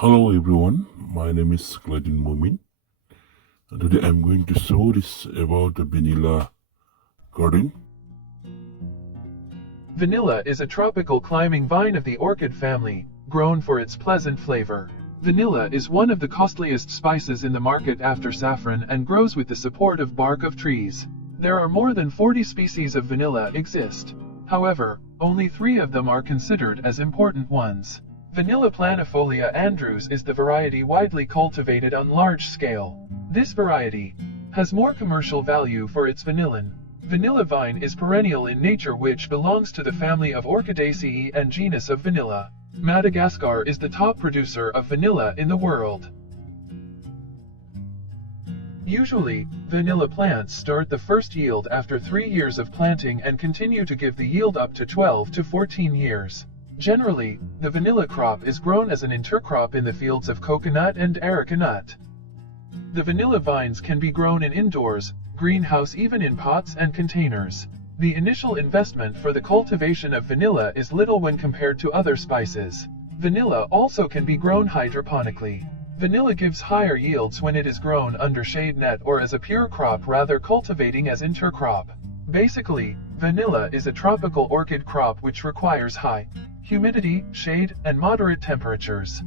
Hello everyone, my name is Gladin Mumin. Today I'm going to show this about the vanilla garden. Vanilla is a tropical climbing vine of the orchid family, grown for its pleasant flavor. Vanilla is one of the costliest spices in the market after saffron and grows with the support of bark of trees. There are more than 40 species of vanilla exist. However, only 3 of them are considered as important ones. Vanilla planifolia Andrews is the variety widely cultivated on large scale. This variety has more commercial value for its vanillin. Vanilla vine is perennial in nature, which belongs to the family of Orchidaceae and genus of vanilla. Madagascar is the top producer of vanilla in the world. Usually, vanilla plants start the first yield after 3 years of planting and continue to give the yield up to 12 to 14 years. Generally, the vanilla crop is grown as an intercrop in the fields of coconut and areca nut. The vanilla vines can be grown in indoors, greenhouse, even in pots and containers. The initial investment for the cultivation of vanilla is little when compared to other spices. Vanilla also can be grown hydroponically. Vanilla gives higher yields when it is grown under shade net or as a pure crop, rather cultivating as intercrop. Basically, vanilla is a tropical orchid crop which requires high humidity, shade, and moderate temperatures.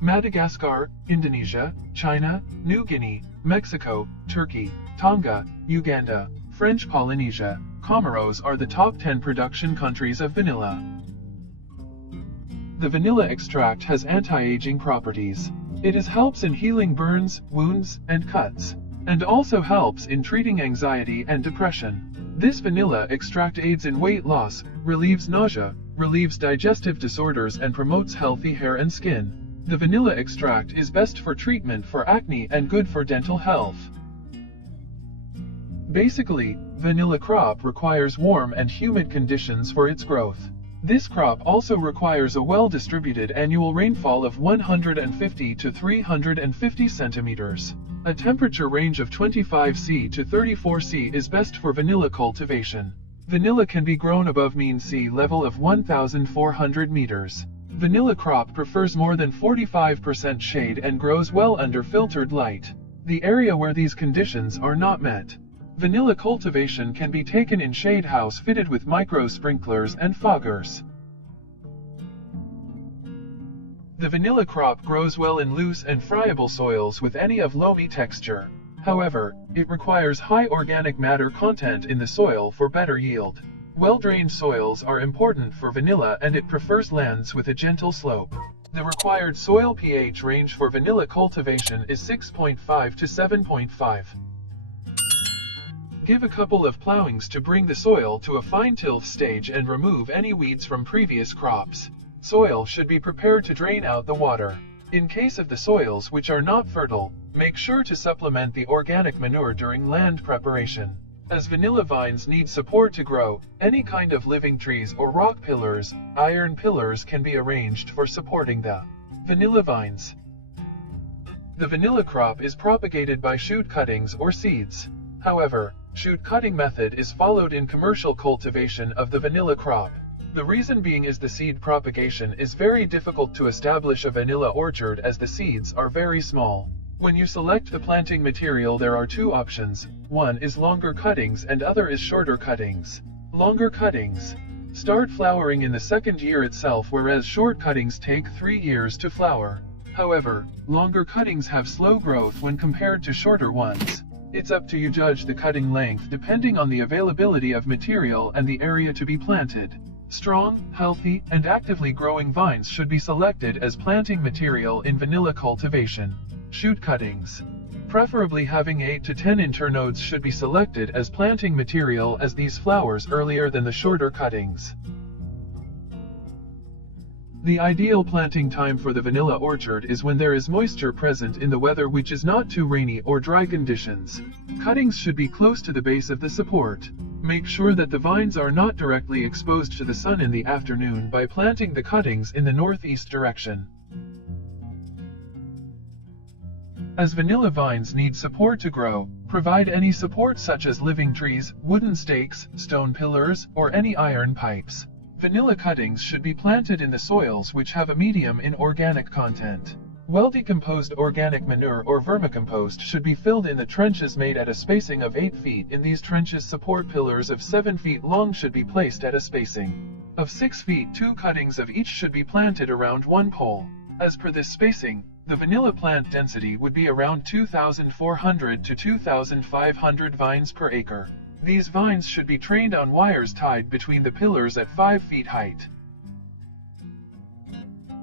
Madagascar, Indonesia, China, New Guinea, Mexico, Turkey, Tonga, Uganda, French Polynesia, Comoros are the top 10 production countries of vanilla. The vanilla extract has anti-aging properties. It helps in healing burns, wounds, and cuts, and also helps in treating anxiety and depression. This vanilla extract aids in weight loss, relieves nausea, relieves digestive disorders, and promotes healthy hair and skin. The vanilla extract is best for treatment for acne and good for dental health. Basically, vanilla crop requires warm and humid conditions for its growth. This crop also requires a well-distributed annual rainfall of 150 to 350 centimeters. A temperature range of 25 C to 34 C is best for vanilla cultivation. Vanilla can be grown above mean sea level of 1,400 meters. Vanilla crop prefers more than 45% shade and grows well under filtered light. The area where these conditions are not met, vanilla cultivation can be taken in shade house fitted with micro sprinklers and foggers. The vanilla crop grows well in loose and friable soils with any of loamy texture. However, it requires high organic matter content in the soil for better yield. Well-drained soils are important for vanilla, and it prefers lands with a gentle slope. The required soil pH range for vanilla cultivation is 6.5 to 7.5. Give a couple of plowings to bring the soil to a fine tilth stage and remove any weeds from previous crops. Soil should be prepared to drain out the water. In case of the soils which are not fertile, make sure to supplement the organic manure during land preparation. As vanilla vines need support to grow, any kind of living trees or rock pillars, iron pillars can be arranged for supporting the vanilla vines. The vanilla crop is propagated by shoot cuttings or seeds. However, shoot cutting method is followed in commercial cultivation of the vanilla crop. The reason being is the seed propagation is very difficult to establish a vanilla orchard as the seeds are very small. When you select the planting material, there are 2 options. One is longer cuttings and other is shorter cuttings. Longer cuttings start flowering in the 2nd year itself, whereas short cuttings take 3 years to flower. However, longer cuttings have slow growth when compared to shorter ones. It's up to you judge the cutting length depending on the availability of material and the area to be planted. Strong, healthy, and actively growing vines should be selected as planting material in vanilla cultivation. Shoot cuttings, preferably having 8 to 10 internodes, should be selected as planting material, as these flowers earlier than the shorter cuttings. The ideal planting time for the vanilla orchard is when there is moisture present in the weather, which is not too rainy or dry conditions. Cuttings should be close to the base of the support. Make sure that the vines are not directly exposed to the sun in the afternoon by planting the cuttings in the northeast direction. As vanilla vines need support to grow, provide any support such as living trees, wooden stakes, stone pillars, or any iron pipes. Vanilla cuttings should be planted in the soils which have a medium in organic content. Well-decomposed organic manure or vermicompost should be filled in the trenches made at a spacing of 8 feet. In these trenches, support pillars of 7 feet long should be placed at a spacing of 6 feet. 2 cuttings of each should be planted around one pole. As per this spacing, the vanilla plant density would be around 2,400 to 2,500 vines per acre. These vines should be trained on wires tied between the pillars at 5 feet height.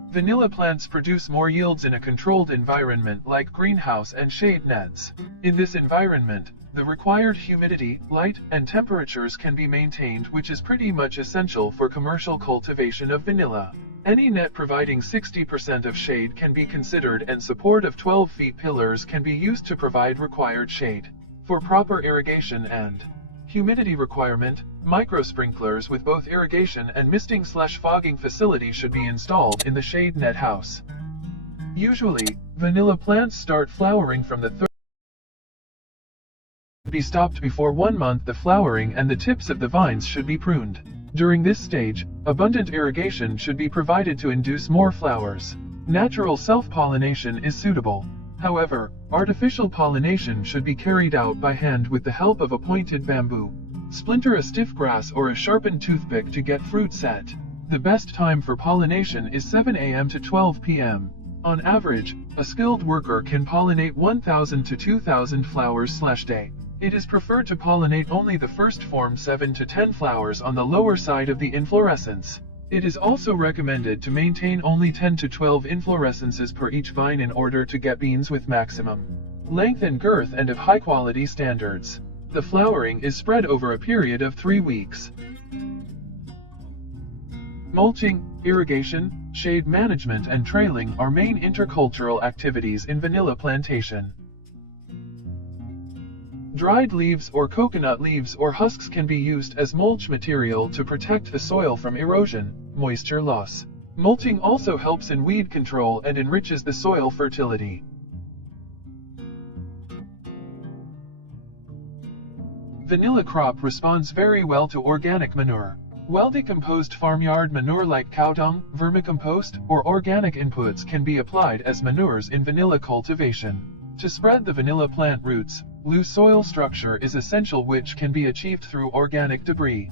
Vanilla plants produce more yields in a controlled environment like greenhouse and shade nets. In this environment, the required humidity, light, and temperatures can be maintained, which is pretty much essential for commercial cultivation of vanilla. Any net providing 60% of shade can be considered, and support of 12 feet pillars can be used to provide required shade. For proper irrigation and humidity requirement, micro-sprinklers with both irrigation and misting/fogging facility should be installed in the shade net house. Usually, vanilla plants start flowering from the third be stopped before 1 month the flowering, and the tips of the vines should be pruned. During this stage, abundant irrigation should be provided to induce more flowers. Natural self-pollination is suitable. However, artificial pollination should be carried out by hand with the help of a pointed bamboo. Splinter a stiff grass or a sharpened toothpick to get fruit set. The best time for pollination is 7 a.m. to 12 p.m. On average, a skilled worker can pollinate 1,000 to 2,000 flowers/day. It is preferred to pollinate only the first form 7 to 10 flowers on the lower side of the inflorescence. It is also recommended to maintain only 10 to 12 inflorescences per each vine in order to get beans with maximum length and girth and of high quality standards. The flowering is spread over a period of 3 weeks. Mulching, irrigation, shade management, and trailing are main intercultural activities in vanilla plantation. Dried leaves or coconut leaves or husks can be used as mulch material to protect the soil from erosion, moisture loss. Mulching also helps in weed control and enriches the soil fertility. Vanilla crop responds very well to organic manure. Well-decomposed farmyard manure like cow dung, vermicompost, or organic inputs can be applied as manures in vanilla cultivation. To spread the vanilla plant roots, loose soil structure is essential, which can be achieved through organic debris.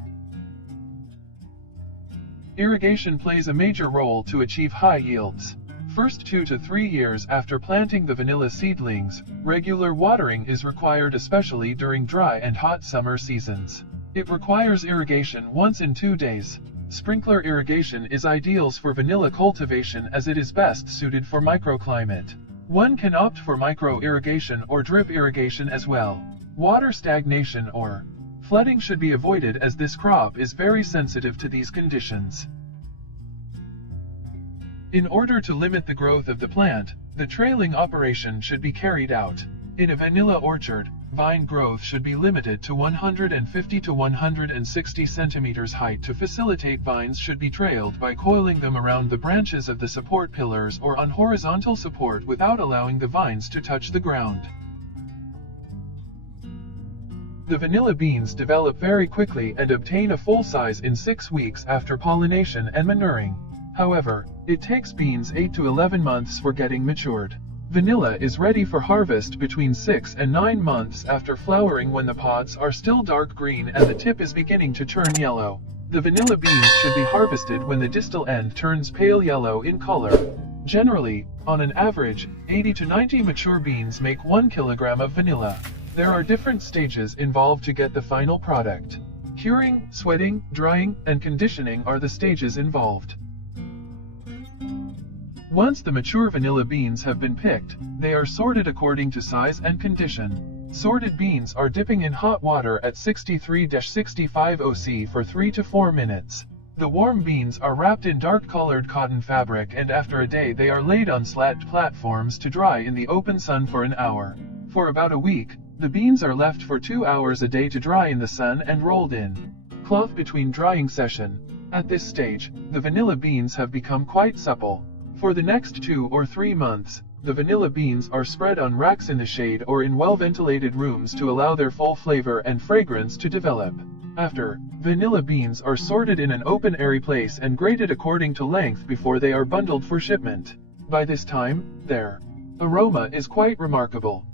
Irrigation plays a major role to achieve high yields. First 2 to 3 years after planting the vanilla seedlings, regular watering is required, especially during dry and hot summer seasons. It requires irrigation once in 2 days. Sprinkler irrigation is ideal for vanilla cultivation as it is best suited for microclimate. One can opt for micro-irrigation or drip irrigation as well. Water stagnation or flooding should be avoided as this crop is very sensitive to these conditions. In order to limit the growth of the plant, the trailing operation should be carried out. In a vanilla orchard, vine growth should be limited to 150 to 160 centimeters height. To facilitate, vines should be trailed by coiling them around the branches of the support pillars or on horizontal support without allowing the vines to touch the ground. The vanilla beans develop very quickly and obtain a full size in 6 weeks after pollination and manuring. However, it takes beans 8 to 11 months for getting matured. Vanilla is ready for harvest between 6 and 9 months after flowering, when the pods are still dark green and the tip is beginning to turn yellow. The vanilla beans should be harvested when the distal end turns pale yellow in color. Generally, on an average, 80 to 90 mature beans make 1 kilogram of vanilla. There are different stages involved to get the final product. Curing, sweating, drying, and conditioning are the stages involved. Once the mature vanilla beans have been picked, they are sorted according to size and condition. Sorted beans are dipping in hot water at 63-65 OC for 3 to 4 minutes. The warm beans are wrapped in dark-colored cotton fabric, and after a day they are laid on slat platforms to dry in the open sun for an hour. For about a week, the beans are left for 2 hours a day to dry in the sun and rolled in cloth between drying session. At this stage, the vanilla beans have become quite supple. For the next 2 or 3 months, The vanilla beans are spread on racks in the shade or in well-ventilated rooms to allow their full flavor and fragrance to develop. After, vanilla beans are sorted in an open airy place and graded according to length before they are bundled for shipment. By this time, their aroma is quite remarkable.